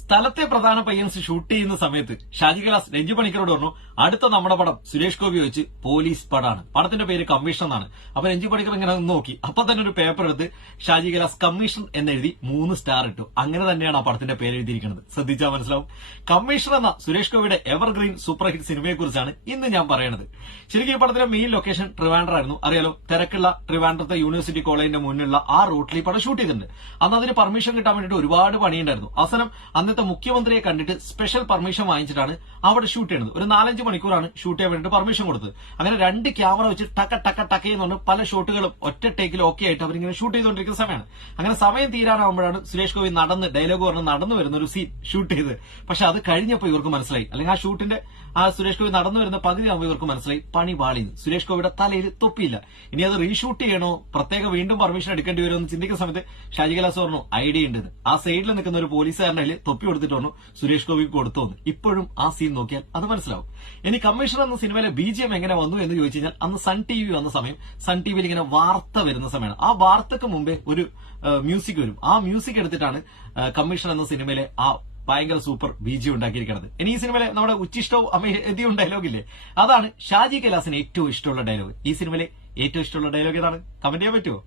സ്ഥലത്തെ പ്രധാന പയ്യൻസ് ഷൂട്ട് ചെയ്യുന്ന സമയത്ത് ഷാജി കലാസ് രഞ്ജു പണിക്കരോട് പറഞ്ഞു അടുത്ത നമ്മുടെ പടം സുരേഷ് ഗോപി വെച്ച് പോലീസ് പടാണ്. പടത്തിന്റെ പേര് കമ്മീഷൻ എന്നാണ്. അപ്പൊ രഞ്ജു പണിക്കർ ഇങ്ങനെ നോക്കി. അപ്പൊ തന്നെ ഒരു പേപ്പർ എടുത്ത് ഷാജി കലാസ് കമ്മീഷൻ എന്നെഴുതി മൂന്ന് സ്റ്റാർ ഇട്ടു. അങ്ങനെ തന്നെയാണ് ആ പടത്തിന്റെ പേര് എഴുതിയിരിക്കുന്നത്. ശ്രദ്ധിച്ചാൽ മനസ്സിലാവും. കമ്മീഷൻ എന്ന സുരേഷ് ഗോപിയുടെ എവർഗ്രീൻ സൂപ്പർ ഹിറ്റ് സിനിമയെ കുറിച്ചാണ് ഇന്ന് ഞാൻ പറയുന്നത് ശരിക്കും ഈ പടത്തിന്റെ മെയിൻ ലൊക്കേഷൻ ട്രിവാൻഡർ ആയിരുന്നു. അറിയാലോ തിരക്കുള്ള ട്രിവാൻഡ്രത്തെ യൂണിവേഴ്സിറ്റി കോളേജിന്റെ മുന്നിലുള്ള ആ റൂട്ടിൽ ഈ പടം ഷൂട്ട് ചെയ്തിട്ടുണ്ട്. അന്ന് അതിന് പെർമിഷൻ കിട്ടാൻ വേണ്ടിയിട്ട് ഒരുപാട് പണിയുണ്ടായിരുന്നു. അവസാനം അന്നത്തെ മുഖ്യമന്ത്രിയെ കണ്ടിട്ട് സ്പെഷ്യൽ പെർമിഷൻ വാങ്ങിച്ചിട്ടാണ് അവിടെ ഷൂട്ട് ചെയ്യുന്നത് ഒരു നാലഞ്ച് മണിക്കൂറാണ് ഷൂട്ട് ചെയ്യാൻ വേണ്ടിയിട്ട് പെർമിഷൻ കൊടുത്തത്. അങ്ങനെ രണ്ട് ക്യാമറ വെച്ച് ടക്ക ടക്ക ടക്ക എന്ന് പറഞ്ഞ് പല ഷോട്ടുകളും ഒറ്റ ടേക്കിൽ ഓക്കെ ആയിട്ട് അവരിങ്ങനെ ഷൂട്ട് ചെയ്തുകൊണ്ടിരിക്കുന്ന സമയമാണ്. അങ്ങനെ സമയം തീരാനാവുമ്പോഴാണ് സുരേഷ് ഗോപി നടന്ന് ഡയലോഗ് പറഞ്ഞ് നടന്നു വരുന്ന ഒരു സീൻ ഷൂട്ട് ചെയ്ത് പക്ഷെ അത് കഴിഞ്ഞപ്പോൾ ഇവർക്ക് മനസ്സിലായി. അല്ലെങ്കിൽ ആ ഷൂട്ടിന്റെ ആ സുരേഷ് ഗോപി നടന്നു വരുന്ന പകുതി ആകുമ്പോൾ ഇവർക്ക് മനസ്സിലായി. പണി പാളിന്ന് സുരേഷ് ഗോപിയുടെ തലയിൽ തൊപ്പിയില്ല. ഇനി അത് റീഷൂട്ട് ചെയ്യണോ? പ്രത്യേക വീണ്ടും പെർമിഷൻ എടുക്കേണ്ടി വരുമോ എന്ന് ചിന്തിക്കുന്ന സമയത്ത് ഷാജി കലാസ് പറഞ്ഞു ഐഡിയ ഉണ്ട് ആ സൈഡിൽ നിൽക്കുന്ന ഒരു പോലീസുകാരനെ തൊപ്പി കൊടുത്തിട്ട് സുരേഷ് ഗോപിക്ക് കൊടുത്തോന്ന് ഇപ്പോഴും ആ സീൻ നോക്കിയാൽ അത് മനസ്സിലാവും. ഇനി കമ്മീഷണർ എന്ന സിനിമയിലെ ബി ജി എം എങ്ങനെ വന്നു എന്ന് ചോദിച്ചു കഴിഞ്ഞാൽ അന്ന് സൺ ടി വി വന്ന സമയം സൺ ടി വിയിൽ ഇങ്ങനെ വാർത്ത വരുന്ന സമയമാണ്. ആ വാർത്തക്ക് മുമ്പേ ഒരു മ്യൂസിക് വരും. ആ മ്യൂസിക് എടുത്തിട്ടാണ് കമ്മീഷൻ എന്ന സിനിമയിലെ ആ ഭയങ്കര സൂപ്പർ ബീജി ഉണ്ടാക്കിയിരിക്കുന്നത്. ഇനി ഈ സിനിമയിലെ നമ്മുടെ ഉച്ചിഷ്ടവും അമേദിയും ഡയലോഗ് ഇല്ലേ? അതാണ് ഷാജി കൈലാസിന് ഏറ്റവും ഇഷ്ടമുള്ള ഡയലോഗ് ഈ സിനിമയിലെ ഏറ്റവും ഇഷ്ടമുള്ള ഡയലോഗ് ഏതാണ്? കമന്റ് ചെയ്യാൻ പറ്റുമോ?